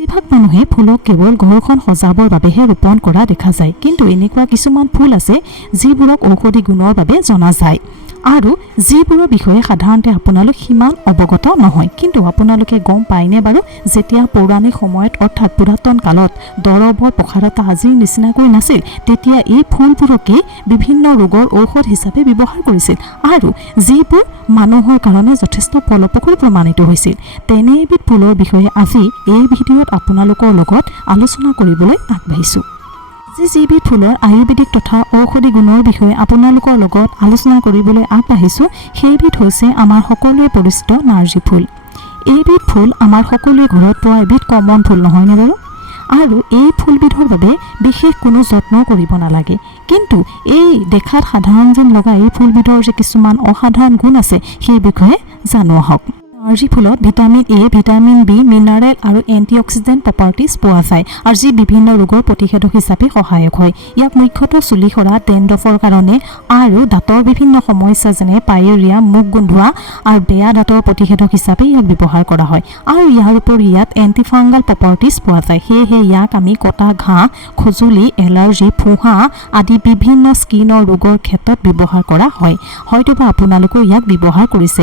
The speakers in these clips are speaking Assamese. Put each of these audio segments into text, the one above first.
বেছিভাগ মানুহে ফুলক কেৱল ঘৰখন সজাবৰ বাবেহে ৰোপণ কৰা দেখা যায়, কিন্তু এনেকুৱা কিছুমান ফুল আছে যিবোৰক ঔষধি গুণৰ বাবে জনা যায় আৰু যিবোৰৰ বিষয়ে সাধাৰণতে আপোনালোক সিমান অৱগত নহয়। কিন্তু আপোনালোকে গম পায়নে বাৰু, যেতিয়া পৌৰাণিক সময়ত অৰ্থাৎ পুৰাতন কালত দৰৱৰ প্ৰসাৰতা আজিৰ নিচিনাকৈ নাছিল, তেতিয়া এই ফুলবোৰকে বিভিন্ন ৰোগৰ ঔষধ হিচাপে ব্যৱহাৰ কৰিছিল আৰু যিবোৰ মানুহৰ কাৰণে যথেষ্ট ফলপ্ৰসূ প্ৰমাণিত হৈছিল। তেনে এবিধ ফুলৰ বিষয়ে আজি এই ভিডিঅ'ত আপোনালোকৰ লগত আলোচনা কৰিবলৈ আগবাঢ়িছোঁ। যিবিধ ফুলৰ আয়ুৰ্বেদিক তথা ঔষধি গুণৰ বিষয়ে আপোনালোকৰ লগত আলোচনা কৰিবলৈ আগবাঢ়িছোঁ সেইবিধ হৈছে আমাৰ সকলোৱে পৰিচিত নাৰ্জী ফুল। এইবিধ ফুল আমাৰ সকলোৱে ঘৰত পোৱা এবিধ কমন ফুল নহয়নে বাৰু? আৰু এই ফুলবিধৰ বাবে বিশেষ কোনো যত্ন কৰিব নালাগে, কিন্তু এই দেখাত সাধাৰণ যেন লগা এই ফুলবিধৰ যে কিছুমান অসাধাৰণ গুণ আছে সেই বিষয়ে জানো আহক। নাৰ্জী ফুলত vitamin A, vitamin B, mineral আৰু এণ্টিঅক্সিডেণ্ট প্ৰপাৰ্টিজ পোৱা যায় আৰু যি বিভিন্ন ৰোগৰ প্ৰতিষেধক হিচাপে সহায়ক হয়। ইয়াক মুখ্যতঃ চুলি সৰা, ডেণ্ড্ৰফৰ কাৰণে আৰু দাঁতৰ বিভিন্ন সমস্যা যেনে পায়েৰিয়া, মুখ গোন্ধোৱা আৰু বেয়া দাঁতৰ প্ৰতিষেধক হিচাপে ইয়াক ব্যৱহাৰ কৰা হয় আৰু ইয়াৰ উপৰি ইয়াত এণ্টিফাংগাল প্ৰপাৰ্টিজ পোৱা যায়। সেয়েহে ইয়াক আমি কটা ঘাঁ, খজুলি, এলাৰ্জি, ফোঁহা আদি বিভিন্ন স্কিনৰ ৰোগৰ ক্ষেত্ৰত ব্যৱহাৰ কৰা হয়। হয়তোবা আপোনালোকেও ইয়াক ব্যৱহাৰ কৰিছে।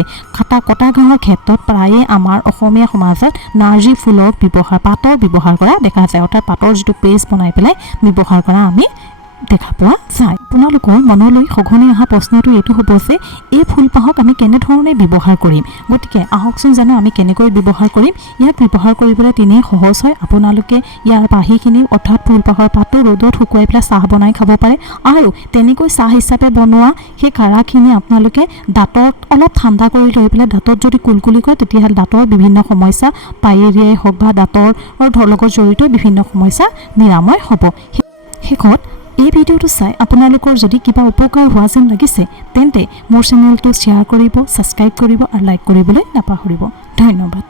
কটা ঘাঁৰ ক্ষেত্ৰত প্ৰায়ে আমাৰ অসমীয়া সমাজত নাৰ্জী ফুলৰ পাতৰ ব্যৱহাৰ কৰা দেখা যায়, অৰ্থাৎ পাতৰ যিটো পেষ্ট বনাই পেলাই ব্যৱহাৰ কৰা আমি দেখা পোৱা যায়। আপোনালোকৰ মনলৈ সঘনে অহা প্ৰশ্নটো এইটো হ'ব যে এই ফুলপাহক আমি কেনেধৰণে ব্যৱহাৰ কৰিম। গতিকে আহকচোন জানো আমি কেনেকৈ ব্যৱহাৰ কৰিম। ইয়াক ব্যৱহাৰ কৰিবলৈ তেনেই সহজ হয়। আপোনালোকে ইয়াৰ পাহিখিনি অৰ্থাৎ ফুলপাহৰ পাতটো ৰ'দত শুকুৱাই পেলাই চাহ বনাই খাব পাৰে আৰু তেনেকৈ চাহ হিচাপে বনোৱা সেই কাঢ়াখিনি আপোনালোকে দাঁতত অলপ ঠাণ্ডা কৰি লৈ পেলাই দাঁতত যদি কুলকুলি কৰে তেতিয়াহ'লে দাঁতৰ বিভিন্ন সমস্যা, পায়েৰিয়াই হওক বা দাঁতৰ লগত জড়িত বিভিন্ন সমস্যা নিৰাময় হ'ব। শেষত এই ভিডিঅ'টো চাই আপোনালোকৰ যদি কিবা উপকাৰ হোৱা যেন লাগিছে তেন্তে মোৰ চেনেলটো শ্বেয়াৰ কৰিব, ছাবস্ক্ৰাইব কৰিব আৰু লাইক কৰিবলৈ নাপাহৰিব। ধন্যবাদ।